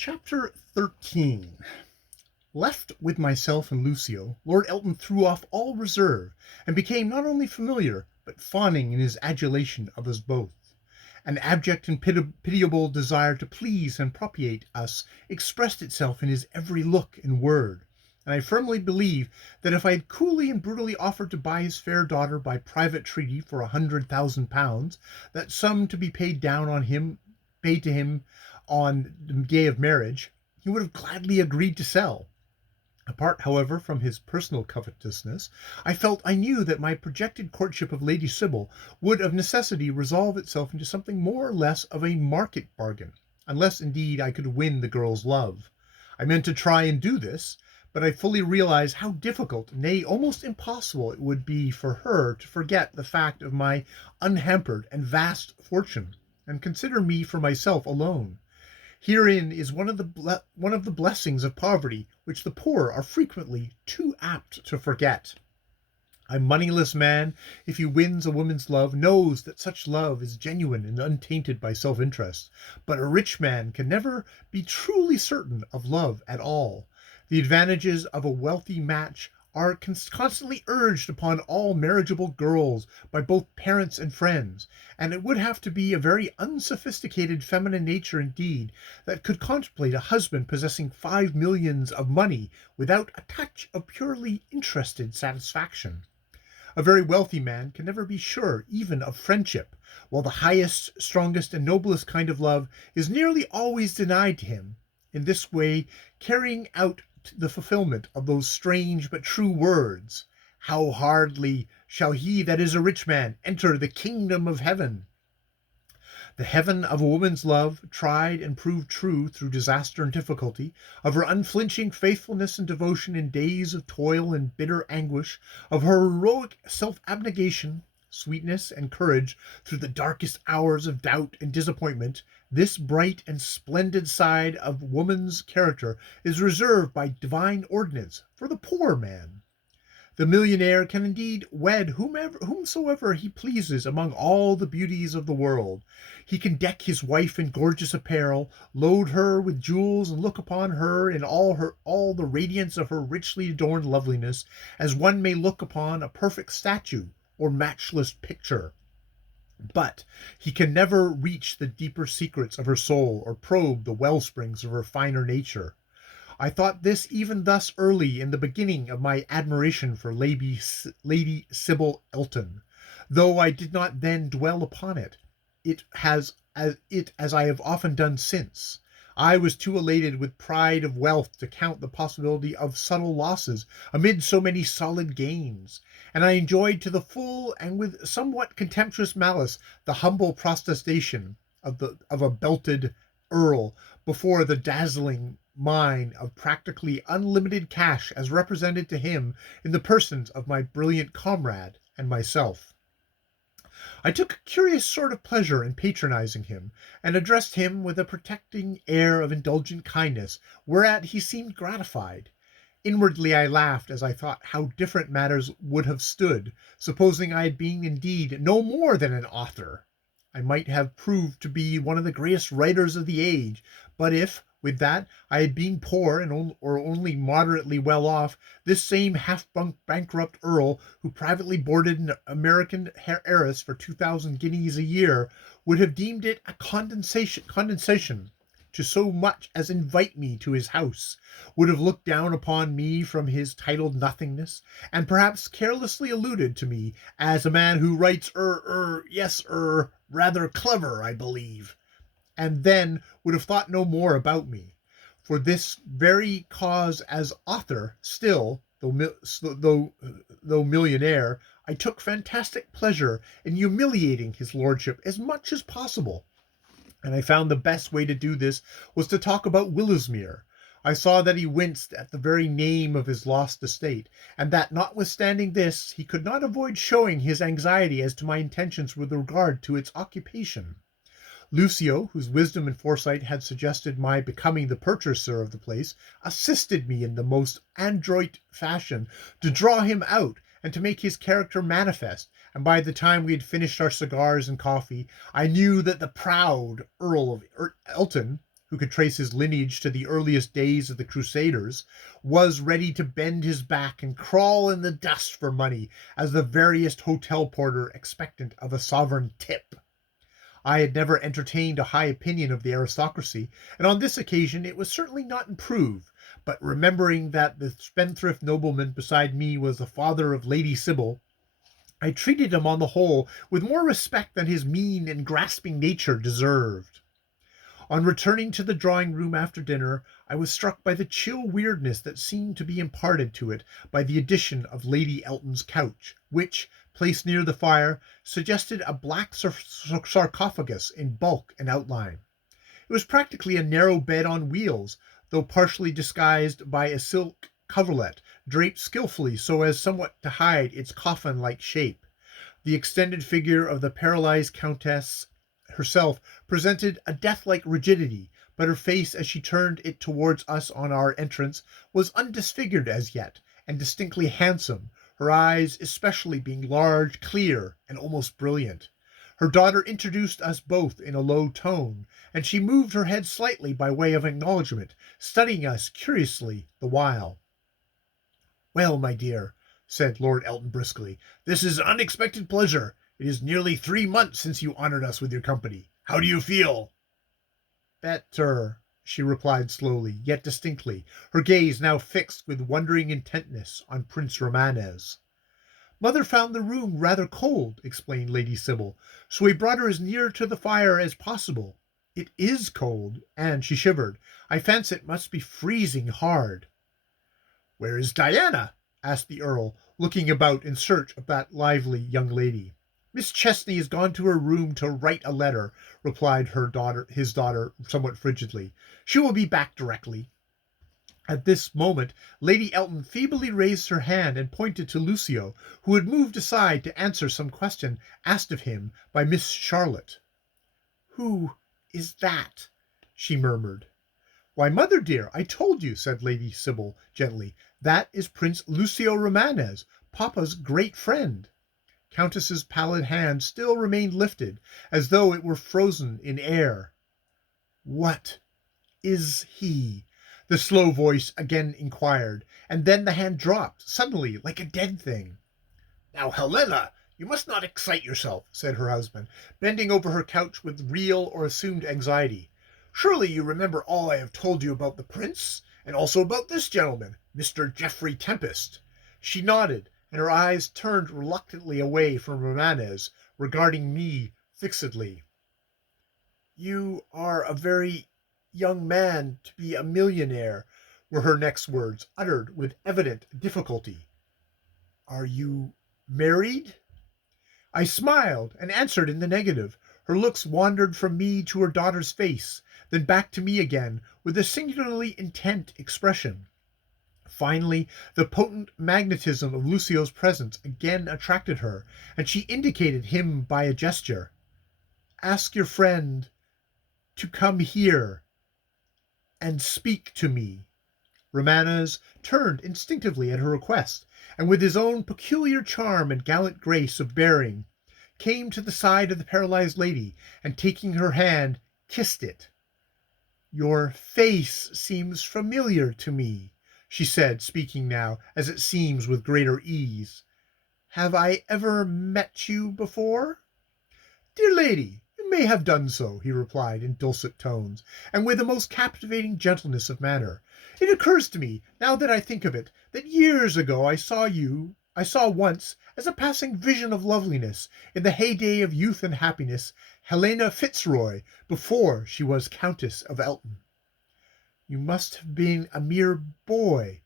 Chapter 13. Left with myself and Lucio, Lord Elton threw off all reserve, and became not only familiar, but fawning in his adulation of us both. An abject and pitiable desire to please and propitiate us expressed itself in his every look and word, and I firmly believe that if I had coolly and brutally offered to buy his fair daughter by private treaty for £100,000, that sum to be paid to him on the day of marriage, he would have gladly agreed to sell. Apart, however, from his personal covetousness, I knew that my projected courtship of Lady Sybil would of necessity resolve itself into something more or less of a market bargain, unless indeed I could win the girl's love. I meant to try and do this, but I fully realized how difficult, nay, almost impossible it would be for her to forget the fact of my unhampered and vast fortune, and consider me for myself alone. Herein is one of the blessings of poverty, which the poor are frequently too apt to forget. A moneyless man, if he wins a woman's love, knows that such love is genuine and untainted by self-interest, but a rich man can never be truly certain of love at all. The advantages of a wealthy match are constantly urged upon all marriageable girls by both parents and friends, and it would have to be a very unsophisticated feminine nature indeed that could contemplate a husband possessing 5 millions of money without a touch of purely interested satisfaction. A very wealthy man can never be sure even of friendship, while the highest, strongest, and noblest kind of love is nearly always denied to him, in this way carrying out the fulfillment of those strange but true words, "How hardly shall he that is a rich man enter the kingdom of heaven." The heaven of a woman's love, tried and proved true through disaster and difficulty, of her unflinching faithfulness and devotion in days of toil and bitter anguish, of her heroic self-abnegation, sweetness, and courage through the darkest hours of doubt and disappointment, this bright and splendid side of woman's character is reserved by divine ordinance for the poor man. The millionaire can indeed wed whomsoever he pleases among all the beauties of the world. He can deck his wife in gorgeous apparel, load her with jewels, and look upon her in all the radiance of her richly adorned loveliness, as one may look upon a perfect statue or matchless picture. But he can never reach the deeper secrets of her soul or probe the well springs of her finer nature. I thought this even thus early in the beginning of my admiration for Lady Sybil Elton, though I did not then dwell upon it as I have often done since. I was too elated with pride of wealth to count the possibility of subtle losses amid so many solid gains, and I enjoyed to the full and with somewhat contemptuous malice the humble protestation of a belted earl before the dazzling mine of practically unlimited cash as represented to him in the persons of my brilliant comrade and myself. I took a curious sort of pleasure in patronizing him, and addressed him with a protecting air of indulgent kindness, whereat he seemed gratified. Inwardly I laughed as I thought how different matters would have stood, supposing I had been indeed no more than an author. I might have proved to be one of the greatest writers of the age, but if, with that, I had been poor or only moderately well off, this same bankrupt earl, who privately boarded an American heiress for 2,000 guineas a year, would have deemed it a condescension to so much as invite me to his house, would have looked down upon me from his titled nothingness, and perhaps carelessly alluded to me as a man who writes yes, rather clever, I believe, and then would have thought no more about me. For this very cause, as author, still, though millionaire, I took fantastic pleasure in humiliating his lordship as much as possible, and I found the best way to do this was to talk about Willowsmere. I saw that he winced at the very name of his lost estate, and that, notwithstanding this, he could not avoid showing his anxiety as to my intentions with regard to its occupation. Lucio, whose wisdom and foresight had suggested my becoming the purchaser of the place, assisted me in the most adroit fashion to draw him out and to make his character manifest, and by the time we had finished our cigars and coffee, I knew that the proud Earl of Elton who could trace his lineage to the earliest days of the Crusaders, was ready to bend his back and crawl in the dust for money as the veriest hotel porter expectant of a sovereign tip. I had never entertained a high opinion of the aristocracy, and on this occasion it was certainly not improved, but remembering that the spendthrift nobleman beside me was the father of Lady Sybil, I treated him on the whole with more respect than his mean and grasping nature deserved. On returning to the drawing room after dinner, I was struck by the chill weirdness that seemed to be imparted to it by the addition of Lady Elton's couch, which, placed near the fire, suggested a black sarcophagus in bulk and outline. It was practically a narrow bed on wheels, though partially disguised by a silk coverlet draped skilfully so as somewhat to hide its coffin-like shape. The extended figure of the paralyzed countess herself presented a death-like rigidity, but her face, as she turned it towards us on our entrance, was undisfigured as yet, and distinctly handsome, her eyes especially being large, clear, and almost brilliant. Her daughter introduced us both in a low tone, and she moved her head slightly by way of acknowledgment, studying us curiously the while. "Well, my dear," said Lord Elton briskly, "this is an unexpected pleasure. It is nearly 3 months since you honored us with your company. How do you feel?" "Better," she replied slowly, yet distinctly, her gaze now fixed with wondering intentness on Prince Romanez. "Mother found the room rather cold," explained Lady Sybil, "so we brought her as near to the fire as possible. It is cold," and she shivered. "I fancy it must be freezing hard." "Where is Diana?" asked the Earl, looking about in search of that lively young lady. "Miss Chesney has gone to her room to write a letter," replied his daughter, somewhat frigidly. "She will be back directly." At this moment Lady Elton feebly raised her hand and pointed to Lucio, who had moved aside to answer some question asked of him by Miss Charlotte. "Who is that?" she murmured. "Why, mother dear, I told you," said Lady Sybil gently. "That is Prince Lucio Romanez, Papa's great friend." Countess's pallid hand still remained lifted, as though it were frozen in air. "What is he?" the slow voice again inquired, and then the hand dropped, suddenly, like a dead thing. "Now, Helena, you must not excite yourself," said her husband, bending over her couch with real or assumed anxiety. "Surely you remember all I have told you about the prince, and also about this gentleman, Mr. Geoffrey Tempest." She nodded, and her eyes turned reluctantly away from Romanez, regarding me fixedly. "You are a very young man to be a millionaire," were her next words, uttered with evident difficulty. "Are you married?" I smiled and answered in the negative. Her looks wandered from me to her daughter's face, then back to me again, with a singularly intent expression. Finally, the potent magnetism of Lucio's presence again attracted her, and she indicated him by a gesture. "Ask your friend to come here and speak to me." Romanez turned instinctively at her request, and with his own peculiar charm and gallant grace of bearing, came to the side of the paralyzed lady, and taking her hand, kissed it. "Your face seems familiar to me," she said, speaking now, as it seems, with greater ease. "Have I ever met you before?" "Dear lady, you may have done so," he replied in dulcet tones, and with the most captivating gentleness of manner. "It occurs to me, now that I think of it, that years ago I saw once, as a passing vision of loveliness, in the heyday of youth and happiness, Helena Fitzroy, before she was Countess of Elton." "You must have been a mere boy,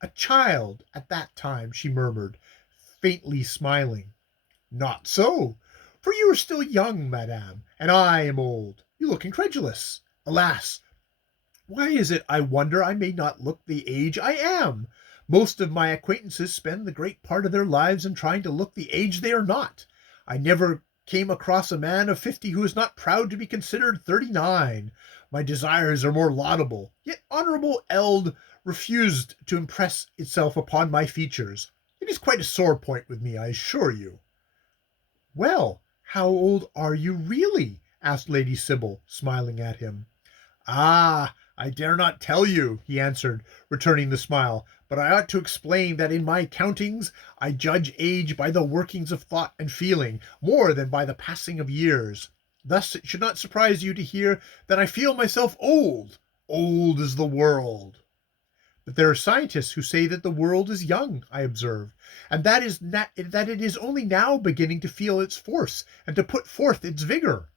a child, at that time," she murmured, faintly smiling. "Not so, for you are still young, madame, and I am old. You look incredulous. Alas! Why is it, I wonder, I may not look the age I am? Most of my acquaintances spend the great part of their lives in trying to look the age they are not. I never came across a man of 50 who is not proud to be considered 39. My desires are more laudable, yet Honorable Eld refused to impress itself upon my features. It is quite a sore point with me, I assure you." "Well, how old are you really?" asked Lady Sybil, smiling at him. Ah, I dare not tell you, he answered, returning the smile, but I ought to explain that in my countings I judge age by the workings of thought and feeling more than by the passing of years. Thus it should not surprise you to hear that I feel myself old, old as the world. But there are scientists who say that the world is young, I observed, and that it is only now beginning to feel its force and to put forth its vigor.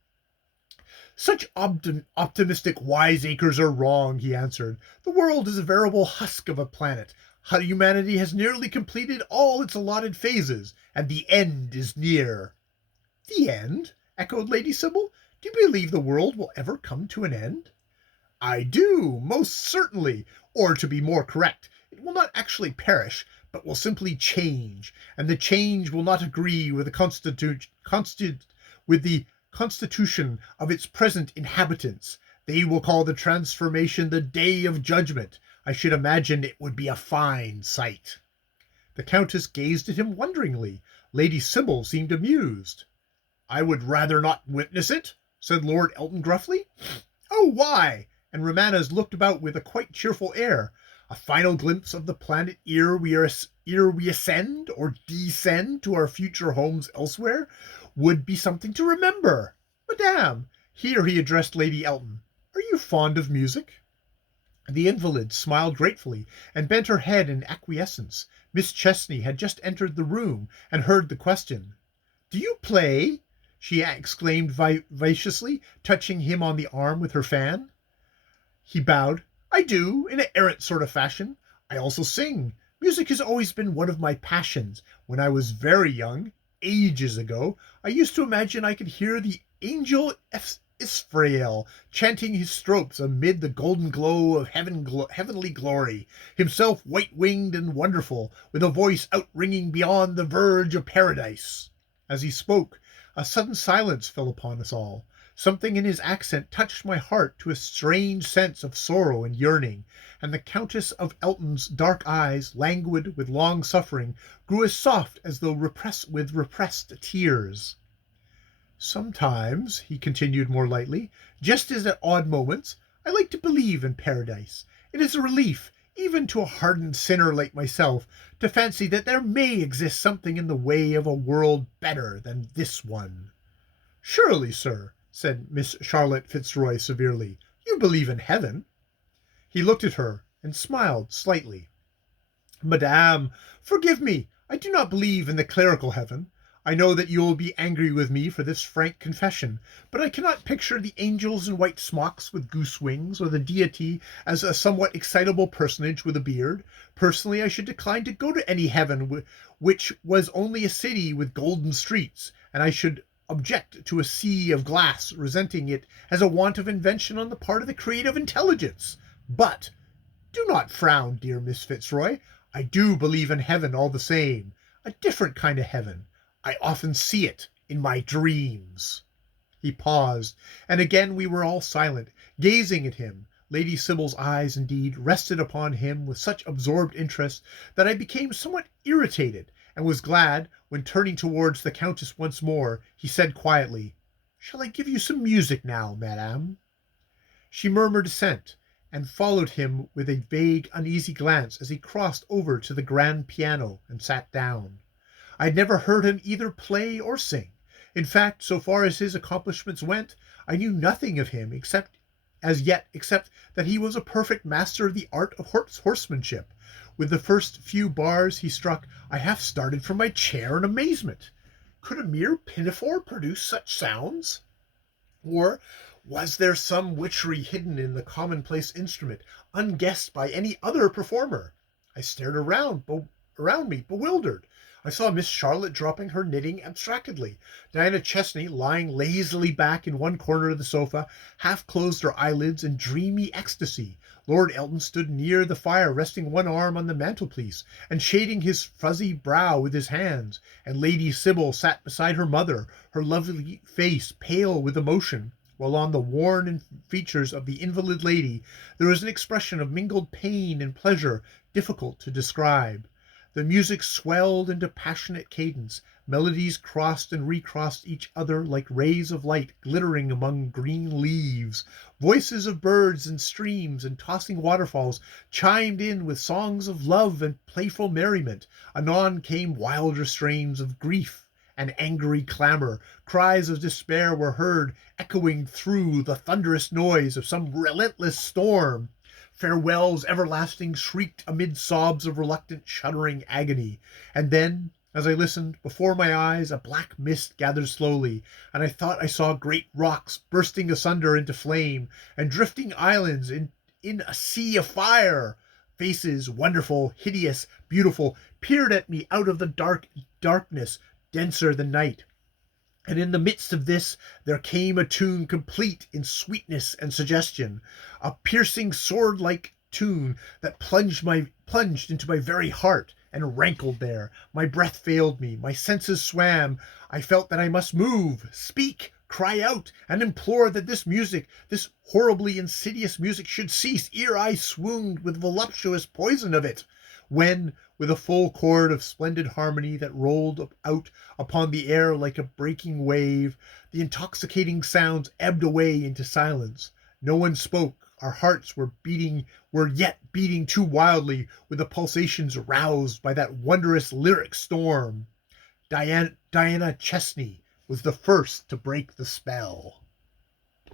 Such optimistic wiseacres are wrong, he answered. The world is a veritable husk of a planet. Humanity has nearly completed all its allotted phases, and the end is near. The end? Echoed Lady Sybil. Do you believe the world will ever come to an end? I do, most certainly. Or, to be more correct, it will not actually perish, but will simply change, and the change will not agree with the constitution of its present inhabitants. They will call the transformation the Day of Judgment. I should imagine it would be a fine sight. The Countess gazed at him wonderingly. Lady Sybil seemed amused. I would rather not witness it, said Lord Elton gruffly. Oh, why? And Romanes looked about with a quite cheerful air. A final glimpse of the planet ere we ascend or descend to our future homes elsewhere would be something to remember. Madame, here he addressed Lady Elton, are you fond of music? The invalid smiled gratefully and bent her head in acquiescence. Miss Chesney had just entered the room and heard the question. Do you play? She exclaimed vivaciously, touching him on the arm with her fan. He bowed. I do, in an errant sort of fashion. I also sing. Music has always been one of my passions. When I was very young, ages ago, I used to imagine I could hear the angel Israel chanting his strophes amid the golden glow of heavenly glory, himself white-winged and wonderful, with a voice outringing beyond the verge of paradise. As he spoke, a sudden silence fell upon us all. Something in his accent touched my heart to a strange sense of sorrow and yearning, and the Countess of Elton's dark eyes, languid with long suffering, grew as soft as though repressed tears. Sometimes, he continued more lightly, just as at odd moments, I like to believe in paradise. It is a relief, even to a hardened sinner like myself, to fancy that there may exist something in the way of a world better than this one. Surely, sir, said Miss Charlotte Fitzroy severely, you believe in heaven. He looked at her and smiled slightly. Madame, forgive me, I do not believe in the clerical heaven. I know that you will be angry with me for this frank confession, but I cannot picture the angels in white smocks with goose wings, or the deity as a somewhat excitable personage with a beard. Personally, I should decline to go to any heaven which was only a city with golden streets, and I should object to a sea of glass, resenting it as a want of invention on the part of the creative intelligence. But do not frown, dear Miss Fitzroy. I do believe in heaven all the same. A different kind of heaven. I often see it in my dreams. He paused, and again we were all silent, gazing at him. Lady Sybil's eyes, indeed, rested upon him with such absorbed interest that I became somewhat irritated, and was glad, when turning towards the Countess once more, he said quietly, Shall I give you some music now, madame? She murmured assent, and followed him with a vague, uneasy glance as he crossed over to the grand piano and sat down. I had never heard him either play or sing. In fact, so far as his accomplishments went, I knew nothing of him except that he was a perfect master of the art of horsemanship. With the first few bars he struck, I half started from my chair in amazement. Could a mere pinafore produce such sounds? Or was there some witchery hidden in the commonplace instrument, unguessed by any other performer? I stared around me, bewildered. I saw Miss Charlotte dropping her knitting abstractedly. Diana Chesney, lying lazily back in one corner of the sofa, half closed her eyelids in dreamy ecstasy. Lord Elton stood near the fire, resting one arm on the mantelpiece, and shading his fuzzy brow with his hands, and Lady Sybil sat beside her mother, her lovely face pale with emotion, while on the worn features of the invalid lady there was an expression of mingled pain and pleasure difficult to describe. The music swelled into passionate cadence. Melodies crossed and recrossed each other like rays of light glittering among green leaves. Voices of birds and streams and tossing waterfalls chimed in with songs of love and playful merriment. Anon came wilder strains of grief and angry clamor. Cries of despair were heard echoing through the thunderous noise of some relentless storm. Farewells everlasting shrieked amid sobs of reluctant, shuddering agony. And then, as I listened, before my eyes a black mist gathered slowly, and I thought I saw great rocks bursting asunder into flame, and drifting islands in a sea of fire. Faces, wonderful, hideous, beautiful, peered at me out of the darkness, denser than night. And in the midst of this there came a tune complete in sweetness and suggestion, a piercing sword-like tune that plunged into my very heart and rankled there. My breath failed me, my senses swam. I felt that I must move, speak, cry out, and implore that this music, this horribly insidious music, should cease ere I swooned with voluptuous poison of it. When, with a full chord of splendid harmony that rolled out upon the air like a breaking wave, the intoxicating sounds ebbed away into silence. No one spoke. Our hearts were yet beating too wildly with the pulsations roused by that wondrous lyric storm. Diana Chesney was the first to break the spell.